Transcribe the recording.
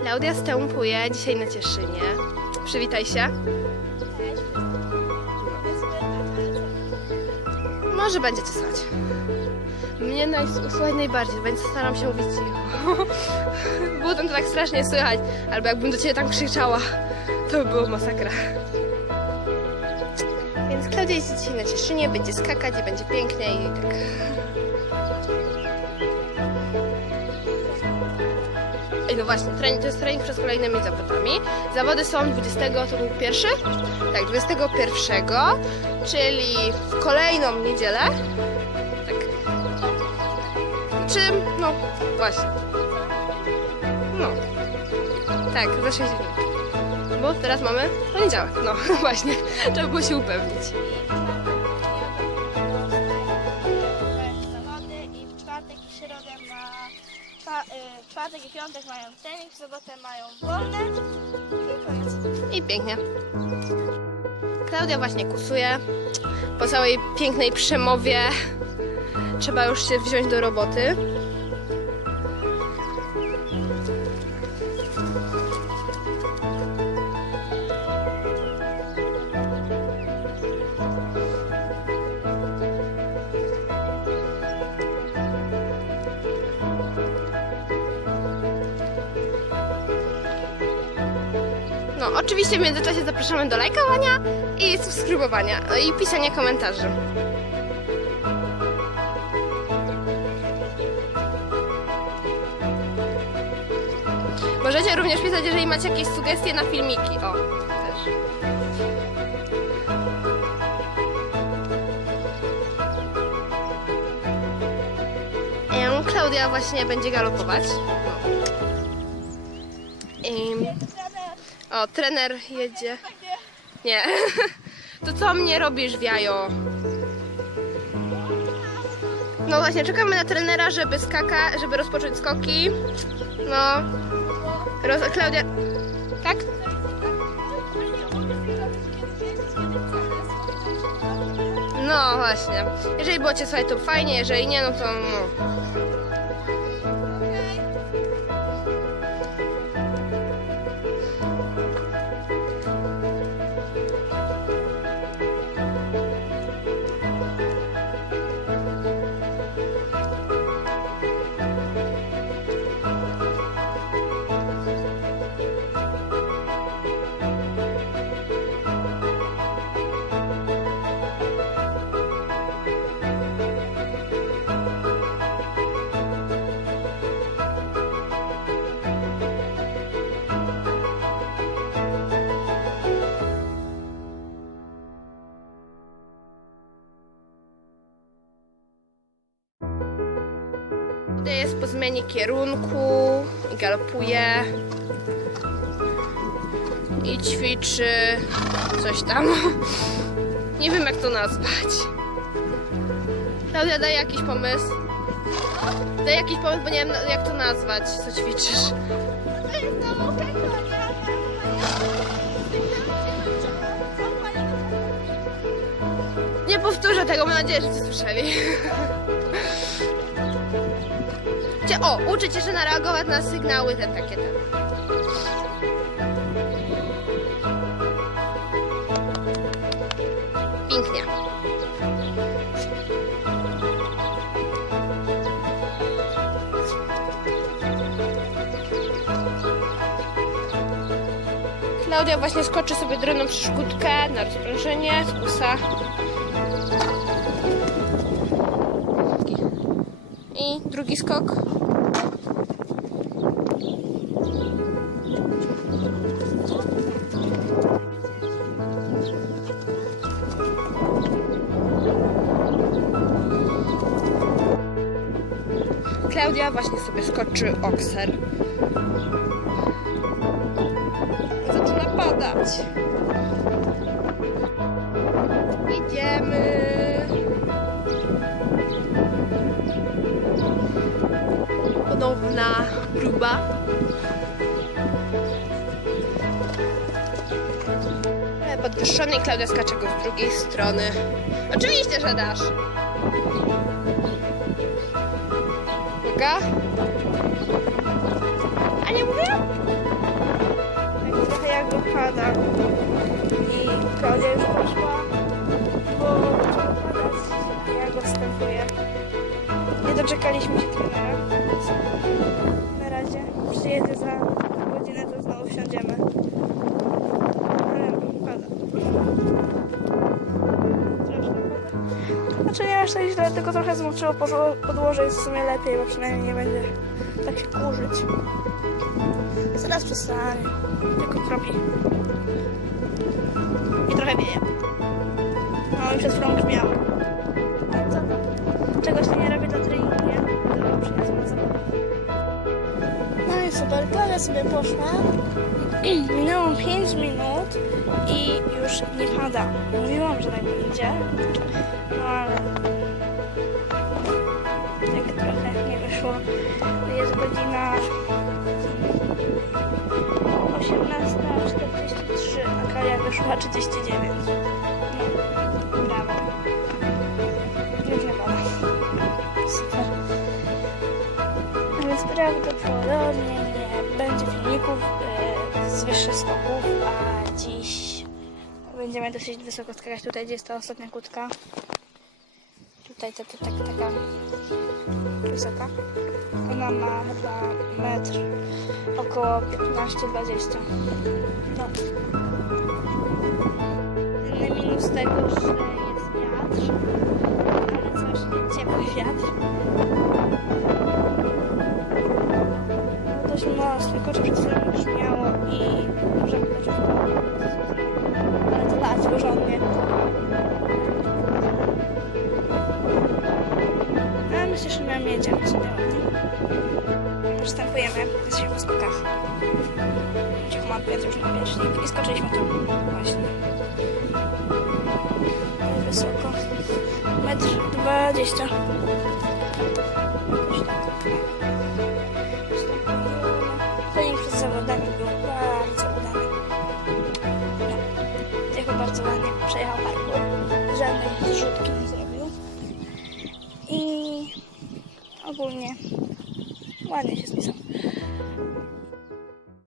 Klaudia stępuje dzisiaj na Cieszynie. Przywitaj się. Może będziecie słuchać. Mnie naj, słuchać najbardziej, więc staram się mówić cicho. Było tam to tak strasznie słychać, albo jakbym do ciebie tam krzyczała, to by było masakra. Więc Klaudia jest dzisiaj na Cieszynie, będzie skakać i będzie pięknie i tak. Ej, no właśnie, trening, to jest trening przed kolejnymi zawodami. Zawody są 20, to był pierwszy? Tak, 21, czyli w kolejną niedzielę. Tak. Czym? No, właśnie. No. Tak, za 6 dni. Bo teraz mamy poniedziałek. No, właśnie. Trzeba było się upewnić. Y, czwartek i piątek mają trening, w sobotę mają wolne i. I pięknie. Klaudia właśnie kusuje. Po całej pięknej przemowie trzeba już się wziąć do roboty. No, oczywiście w międzyczasie zapraszamy do lajkowania i subskrybowania, no i pisania komentarzy. Możecie również pisać, jeżeli macie jakieś sugestie na filmiki. O, też. Klaudia właśnie będzie galopować. O, trener jedzie. Nie. To co mnie robisz, Wiajo? No właśnie, czekamy na trenera, żeby skaka, żeby rozpocząć skoki. No. Roz... Klaudia. Tak? No właśnie. Jeżeli było cię słuchać, to fajnie, jeżeli nie, no to no. Tutaj jest po zmianie kierunku i galopuje. I ćwiczy coś tam. Nie wiem jak to nazwać. Klaudia, daj jakiś pomysł. Daj jakiś pomysł, bo nie wiem jak to nazwać, co ćwiczysz. To Nie powtórzę tego, mam nadzieję, że cię słyszeli. Cie- O, uczy cię, że na reagować na sygnały te takie te. Pięknie. Klaudia właśnie skoczy sobie droną przeszkódkę na rozprężenie z kusa. Drugi skok. Klaudia właśnie sobie skoczy okser. Zaczyna padać. Idziemy. Ponowna próba. Podwyższony i Klaudia skacze go z drugiej strony. Oczywiście, że dasz. Uwaga. nie mówiłam? Tak trochę jak wypada. I Klaudia już poszła, bo zaczęło padać, a ja go wstępuję. Nie doczekaliśmy się trenera. Na razie przyjedzie za godzinę, to znowu wsiądziemy. Pada. Znaczy nie aż tak źle, tylko trochę zmoczyło podło- podłoże jest w sumie lepiej, bo przynajmniej nie będzie tak się kurzyć. Zaraz przestanie. Tylko kropi. I trochę wieje. No i przed chwilą grzmiało. Klaudia sobie poszła. Minęło 5 minut i już nie pada. Mówiłam, że tak będzie. No ale tak trochę nie wyszło. Jest godzina 18.43, a Kaja wyszła 39. No, brawo. Już nie pada. Super. Więc prawdopodobnie filmików e, z wyższych skoków, a dziś będziemy dosyć wysoko skakać tutaj, gdzie jest ta ostatnia kłódka. Tutaj ta, ta, ta, taka wysoka. Ona ma chyba metr około 15-20. No. Jedyny minus tego, że jest wiatr, ale coś ciepły wiatr. Tylko że chwilą brzmiało i może być ale to lać porządnie. A myślę, że nam jedziemy sobie ładnie. Przystępujemy, jesteśmy w skokach. Cicho mam już na bieżnik i skoczyliśmy tu właśnie. Tak Wysoko. Metr dwadzieścia. Jakoś tak. Ładnie przejechał parkour. Żadnej zrzutki nie zrobił. I ogólnie ładnie się spisał.